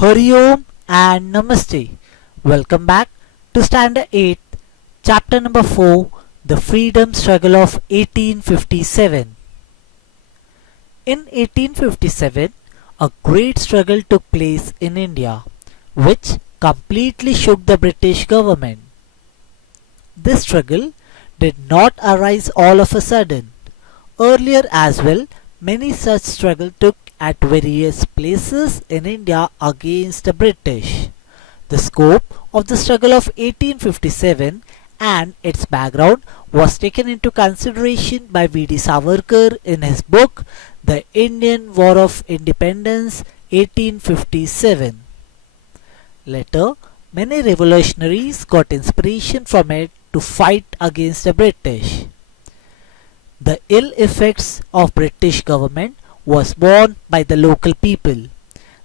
Hari Om and Namaste. Welcome back to Standard 8, Chapter number 4, The Freedom Struggle of 1857. In 1857, a great struggle took place in India, which completely shook the British government. This struggle did not arise all of a sudden. Earlier as well, many such struggles took at various places in India against the British. The scope of the struggle of 1857 and its background was taken into consideration by V.D. Savarkar in his book The Indian War of Independence 1857. Later, many revolutionaries got inspiration from it to fight against the British. The ill effects of British government was borne by the local people.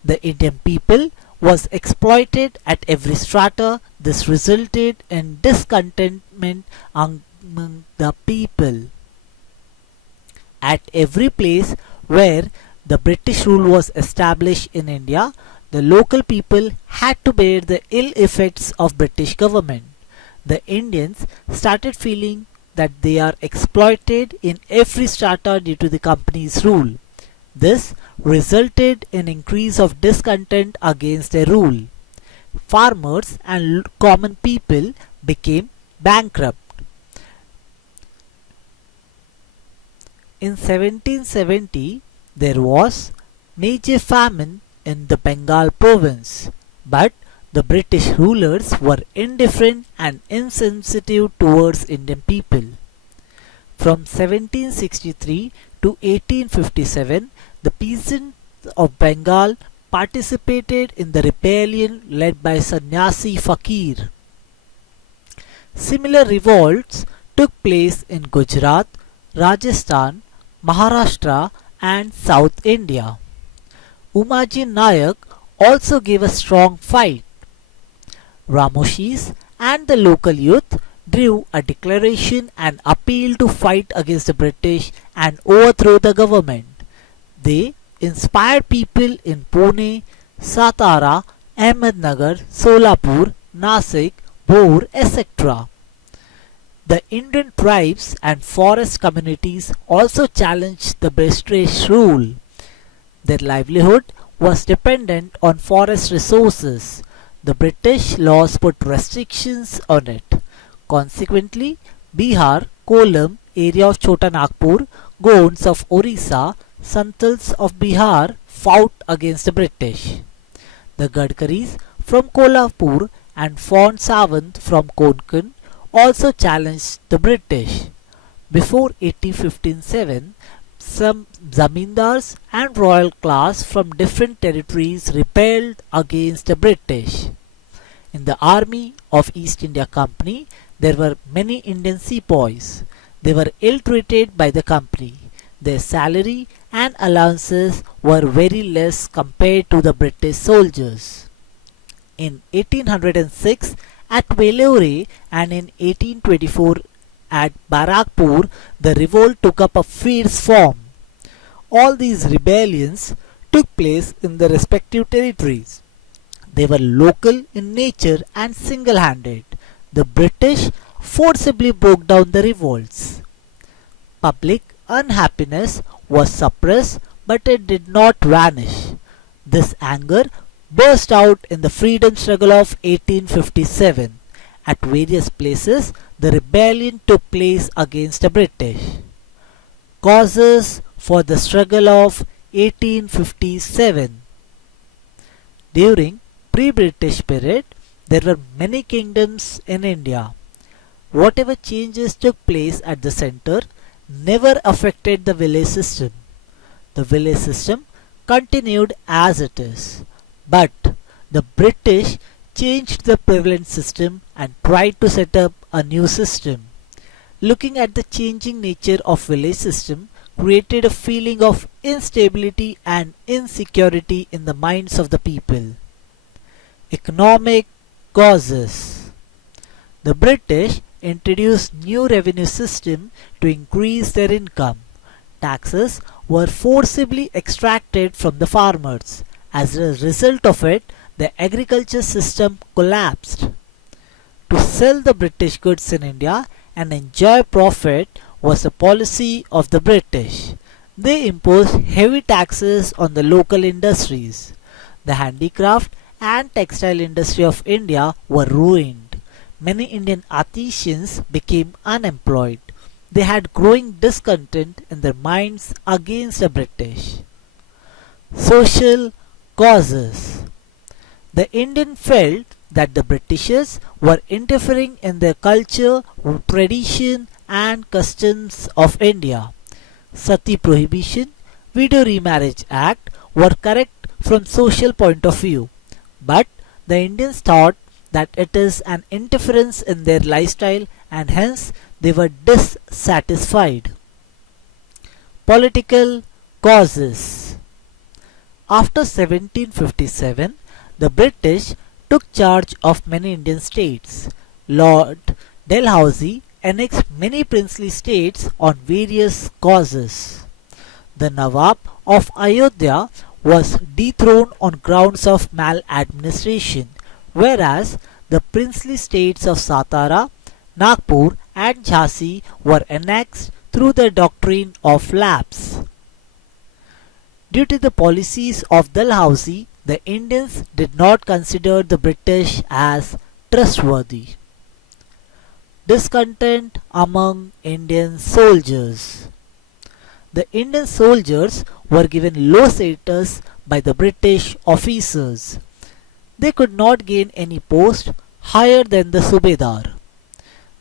The Indian people was exploited at every strata. This resulted in discontentment among the people. At every place where the British rule was established in India, the local people had to bear the ill effects of British government. The Indians started feeling that they are exploited in every strata due to the company's rule. This resulted in increase of discontent against their rule. Farmers and common people became bankrupt. In 1770, there was major famine in the Bengal province, but the British rulers were indifferent and insensitive towards Indian people. From 1763 to 1857, the peasants of Bengal participated in the rebellion led by Sannyasi Fakir. Similar revolts took place in Gujarat, Rajasthan, Maharashtra and South India. Umaji Nayak also gave a strong fight. Ramoshis and the local youth drew a declaration and appeal to fight against the British and overthrow the government. They inspired people in Pune, Satara, Ahmednagar, Solapur, Nasik, Bhor, etc. The Indian tribes and forest communities also challenged the British rule. Their livelihood was dependent on forest resources. The British laws put restrictions on it. Consequently, Bihar, Kollam, area of Chota Nagpur, Gonds of Orissa, Santals of Bihar fought against the British. The Gadkaris from Kolhapur and Font Savant from Konkan also challenged the British. Before 1857, some zamindars and royal class from different territories rebelled against the British. In the army of East India Company, there were many Indian sepoys. They were ill-treated by the company. Their salary and allowances were very less compared to the British soldiers. In 1806 at Vellore and in 1824 at Barakpur, the revolt took up a fierce form. All these rebellions took place in the respective territories. They were local in nature and single-handed. The British forcibly broke down the revolts. Public unhappiness was suppressed, but it did not vanish. This anger burst out in the freedom struggle of 1857. At various places, the rebellion took place against the British. Causes for the struggle of 1857. During pre-British period, there were many kingdoms in India. Whatever changes took place at the center never affected the village system. The village system continued as it is. But the British changed the prevalent system and tried to set up a new system. Looking at the changing nature of village system created a feeling of instability and insecurity in the minds of the people. Economic causes. The British introduced new revenue system to increase their income. Taxes were forcibly extracted from the farmers. As a result of it, the agriculture system collapsed. To sell the British goods in India and enjoy profit was a policy of the British. They imposed heavy taxes on the local industries. The handicraft and textile industry of India were ruined. Many Indian artisans became unemployed. They had growing discontent in their minds against the British. Social causes. The Indian felt that the Britishers were interfering in their culture, tradition and customs of India. Sati prohibition, widow remarriage act were correct from social point of view, but the Indians thought that it is an interference in their lifestyle and hence they were dissatisfied. Political causes. After 1757, the British took charge of many Indian states. Lord Dalhousie annexed many princely states on various causes. The Nawab of Ayodhya was dethroned on grounds of maladministration, whereas the princely states of Satara, Nagpur and Jhansi were annexed through the doctrine of lapse. Due to the policies of Dalhousie, the Indians did not consider the British as trustworthy. Discontent among Indian soldiers. The Indian soldiers were given low status by the British officers. They could not gain any post higher than the Subedar.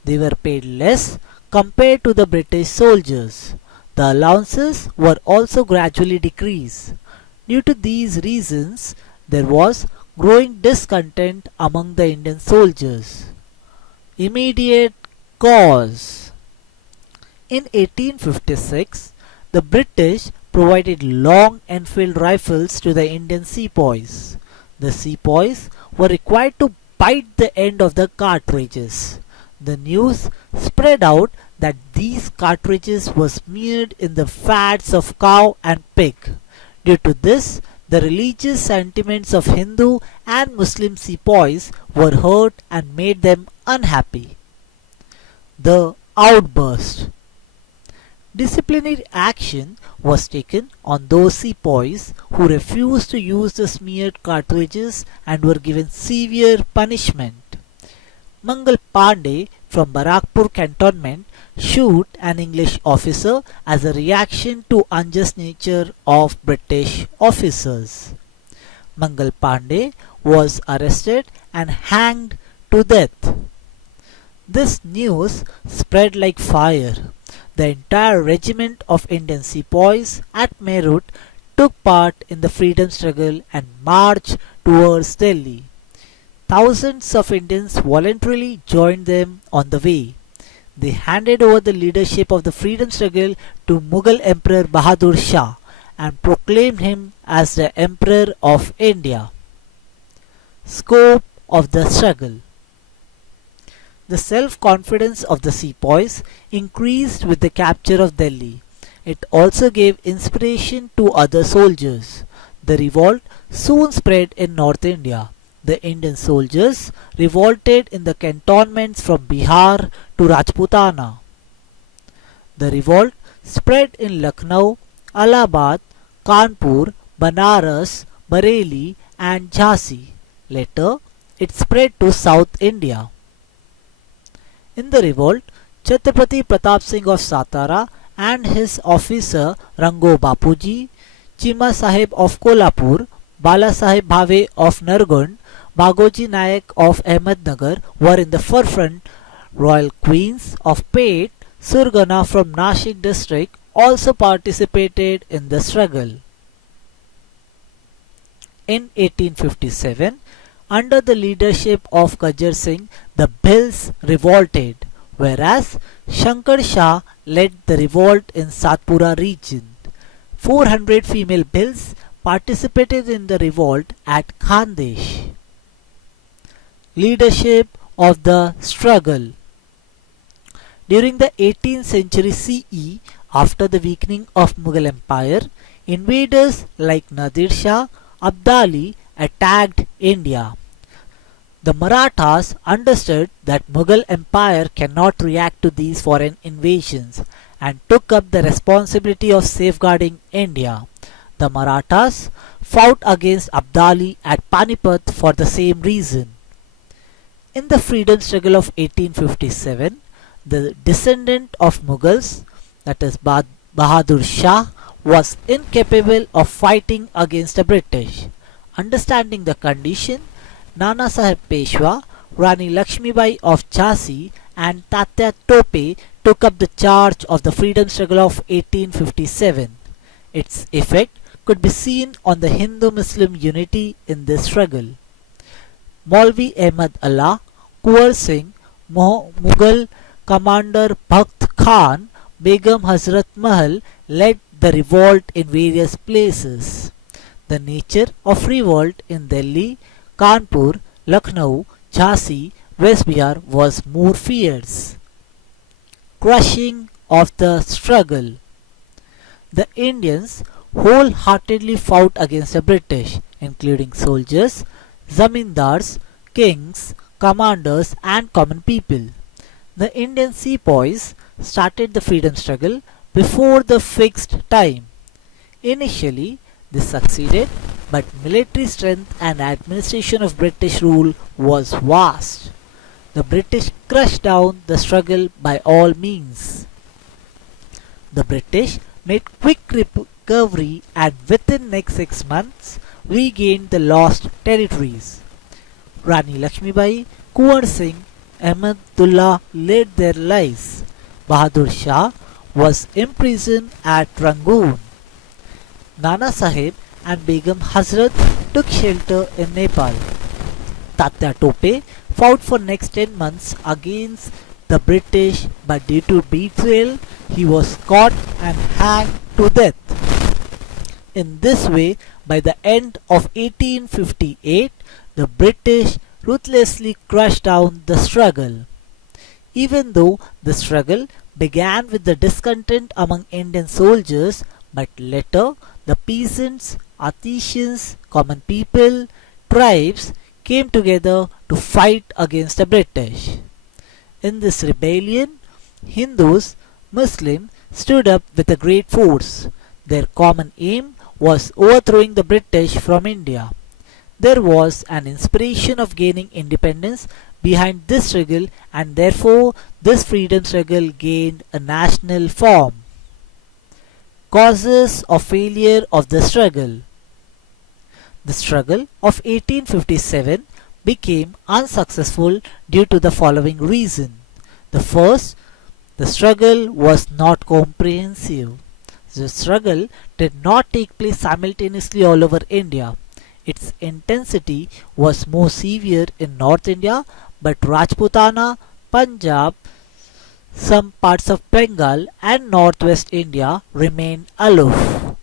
They were paid less compared to the British soldiers. The allowances were also gradually decreased. Due to these reasons, there was growing discontent among the Indian soldiers. Immediate cause. In 1856, the British provided long Enfield rifles to the Indian sepoys. The sepoys were required to bite the end of the cartridges. The news spread out that these cartridges were smeared in the fats of cow and pig. Due to this, the religious sentiments of Hindu and Muslim sepoys were hurt and made them unhappy. The outburst. Disciplinary action was taken on those sepoys who refused to use the smeared cartridges and were given severe punishment. Mangal Pandey from Barakpur cantonment shoot an English officer as a reaction to unjust nature of British officers. Mangal Pandey was arrested and hanged to death. This news spread like fire. The entire regiment of Indian sepoys at Meerut took part in the freedom struggle and marched towards Delhi. Thousands of Indians voluntarily joined them on the way. They handed over the leadership of the freedom struggle to Mughal Emperor Bahadur Shah and proclaimed him as the Emperor of India. Scope of the struggle. The self-confidence of the sepoys increased with the capture of Delhi. It also gave inspiration to other soldiers. The revolt soon spread in North India. The Indian soldiers revolted in the cantonments from Bihar to Rajputana. The revolt spread in Lucknow, Allahabad, Kanpur, Banaras, Bareilly and Jhansi. Later, it spread to South India. In the revolt, Chhatrapati Pratap Singh of Satara and his officer Rango Bapuji, Chima Sahib of Kolhapur, Bala Sahib Bhave of Nargund, Bhagoji Nayak of Ahmednagar were in the forefront. Royal Queens of Pate, Surgana from Nashik district also participated in the struggle. In 1857, under the leadership of Kajjar Singh, the Bhils revolted, whereas Shankar Shah led the revolt in Satpura region. 400 female Bhils participated in the revolt at Khandesh. Leadership of the struggle. During the 18th century CE, after the weakening of Mughal Empire, invaders like Nadir Shah, Abdali attacked India. The Marathas understood that Mughal Empire cannot react to these foreign invasions and took up the responsibility of safeguarding India. The Marathas fought against Abdali at Panipat for the same reason. In the freedom struggle of 1857, the descendant of Mughals, that is Bahadur Shah, was incapable of fighting against the British. Understanding the condition, Nana Sahib Peshwa, Rani Lakshmibai of Jhansi and Tatya Tope took up the charge of the freedom struggle of 1857. Its effect could be seen on the Hindu-Muslim unity in this struggle. Maulvi Ahmad Allah, Kuwar Singh, Mughal commander Bakht Khan, Begum Hazrat Mahal led the revolt in various places. The nature of revolt in Delhi, Kanpur, Lucknow, Jhansi, West Bihar was more fierce. Crushing of the struggle. The Indians wholeheartedly fought against the British, including soldiers, zamindars, kings, commanders and common people. The Indian sepoys started the freedom struggle before the fixed time. Initially, they succeeded, but military strength and administration of British rule was vast. The British crushed down the struggle by all means. The British made quick recovery and within next 6 months regained the lost territories. Rani Lakshmibai, Kuwar Singh, Ahmadullah led their lives. Bahadur Shah was imprisoned at Rangoon. Nana Sahib and Begum Hazrat took shelter in Nepal. Tatya Tope fought for next 10 months against the British, but due to betrayal he was caught and hanged to death. In this way, by the end of 1858, the British ruthlessly crushed down the struggle. Even though the struggle began with the discontent among Indian soldiers, but later the peasants, artisans, common people, tribes came together to fight against the British. In this rebellion, Hindus, Muslims stood up with a great force. Their common aim was overthrowing the British from India. There was an inspiration of gaining independence behind this struggle and therefore this freedom struggle gained a national form. Causes of failure of the struggle. The struggle of 1857 became unsuccessful due to the following reason. The first, the struggle was not comprehensive. The struggle did not take place simultaneously all over India. Its intensity was more severe in North India, but Rajputana, Punjab, some parts of Bengal and northwest India remained aloof.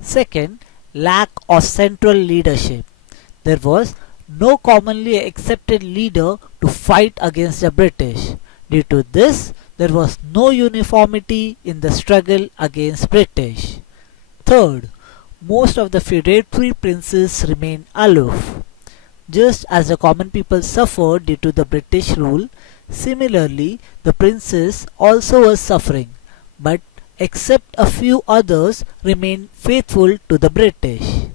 Second, lack of central leadership. There was no commonly accepted leader to fight against the British. Due to this, there was no uniformity in the struggle against British. Third, most of the feudatory princes remained aloof. Just as the common people suffered due to the British rule, similarly the princes also were suffering, but except a few others remained faithful to the British.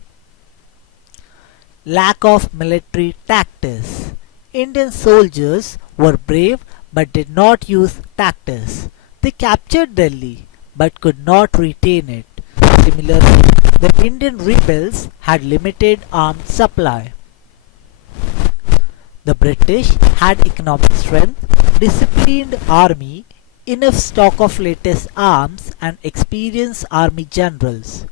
Lack of military tactics. Indian soldiers were brave but did not use tactics. They captured Delhi but could not retain it. Similarly, the Indian rebels had limited armed supply. The British had economic strength, disciplined army, enough stock of latest arms and experienced army generals.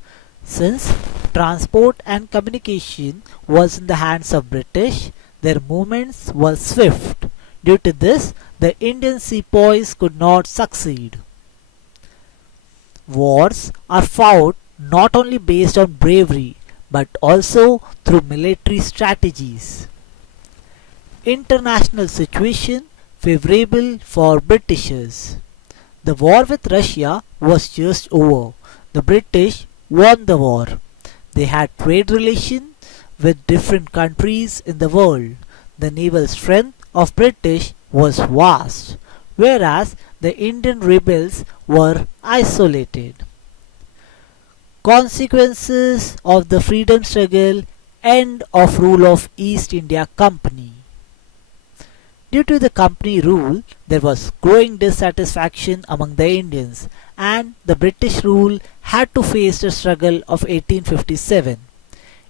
Since transport and communication was in the hands of British, their movements were swift. Due to this, the Indian sepoys could not succeed. Wars are fought not only based on bravery but also through military strategies. International situation favorable for Britishers. The war with Russia was just over. The British won the war. They had trade relations with different countries in the world. The naval strength of British was vast, whereas the Indian rebels were isolated. Consequences of the freedom struggle, end of rule of East India Company. Due to the company rule, there was growing dissatisfaction among the Indians, and the British rule had to face the struggle of 1857.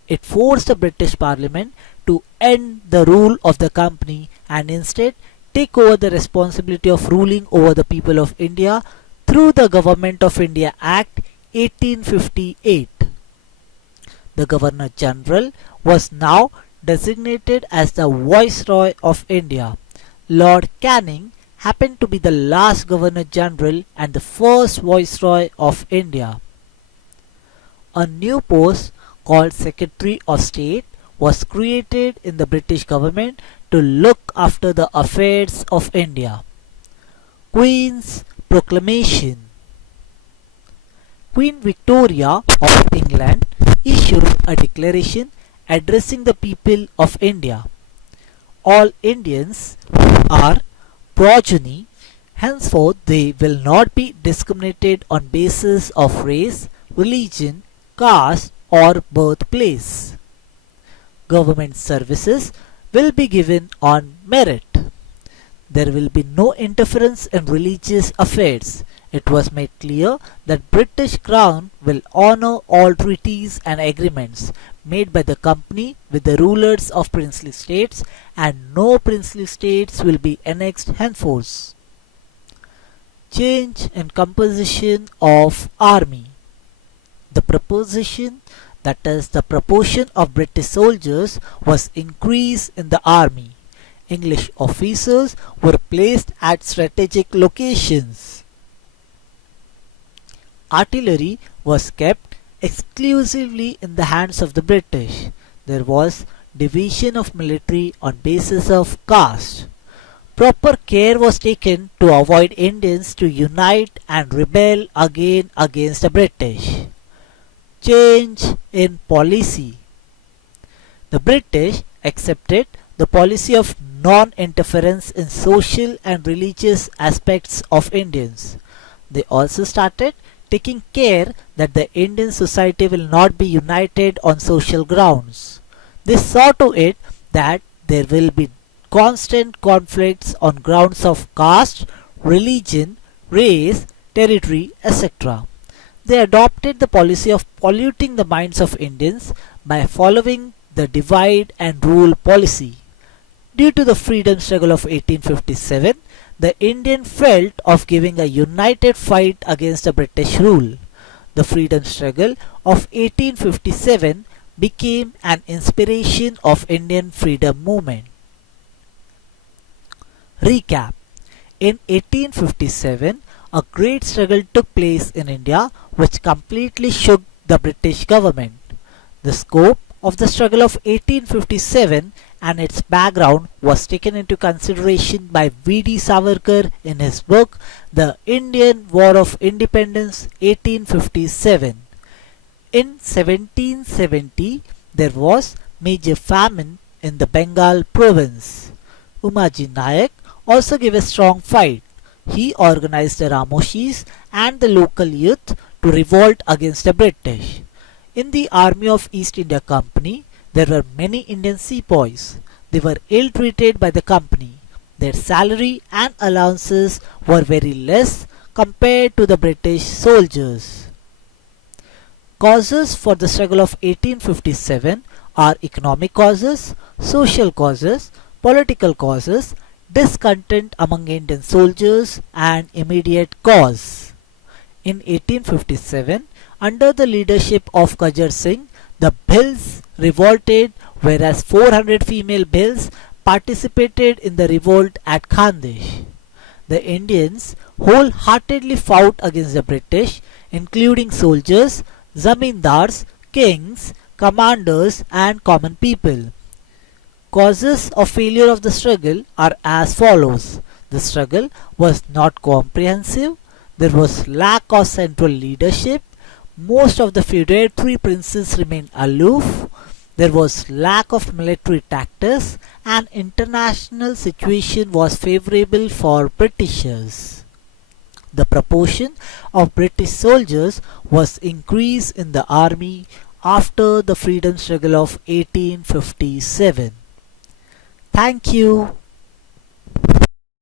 It forced the British Parliament to end the rule of the company and instead take over the responsibility of ruling over the people of India through the Government of India Act 1858. The Governor General was now designated as the Viceroy of India. Lord Canning happened to be the last Governor General and the first Viceroy of India. A new post called Secretary of State was created in the British government to look after the affairs of India. Queen's Proclamation. Queen Victoria of England issued a declaration addressing the people of India. All Indians are progeny, henceforth they will not be discriminated on basis of race, religion, caste or birthplace. Government services will be given on merit. There will be no interference in religious affairs. It was made clear that British Crown will honour all treaties and agreements made by the company with the rulers of princely states, and no princely states will be annexed henceforth. Change in composition of army. The proposition, that is the proportion of British soldiers, was increased in the army. English officers were placed at strategic locations. Artillery was kept exclusively in the hands of the British. There was division of military on basis of caste. Proper care was taken to avoid Indians to unite and rebel again against the British. Change in policy. The British accepted the policy of non-interference in social and religious aspects of Indians. They also started taking care that the Indian society will not be united on social grounds. They saw to it that there will be constant conflicts on grounds of caste, religion, race, territory, etc. They adopted the policy of polluting the minds of Indians by following the divide and rule policy. Due to the freedom struggle of 1857, the Indian felt of giving a united fight against the British rule. The freedom struggle of 1857 became an inspiration of Indian freedom movement. Recap. In 1857, a great struggle took place in India which completely shook the British government. The scope of the struggle of 1857 and its background was taken into consideration by V.D. Savarkar in his book The Indian War of Independence 1857. In 1770, there was major famine in the Bengal province. Umaji Nayak also gave a strong fight. He organized the Ramoshis and the local youth to revolt against the British. In the army of East India Company, there were many Indian sepoys. They were ill-treated by the company. Their salary and allowances were very less compared to the British soldiers. Causes for the struggle of 1857 are economic causes, social causes, political causes, discontent among Indian soldiers, and immediate cause. In 1857, under the leadership of Qajar Singh, the Bhils revolted, whereas 400 female Bhils participated in the revolt at Khandesh. The Indians wholeheartedly fought against the British, including soldiers, zamindars, kings, commanders, and common people. Causes of failure of the struggle are as follows. The struggle was not comprehensive. There was lack of central leadership. Most of the feudatory princes remained aloof. There was lack of military tactics and international situation was favorable for Britishers. The proportion of British soldiers was increased in the army after the freedom struggle of 1857. Thank you.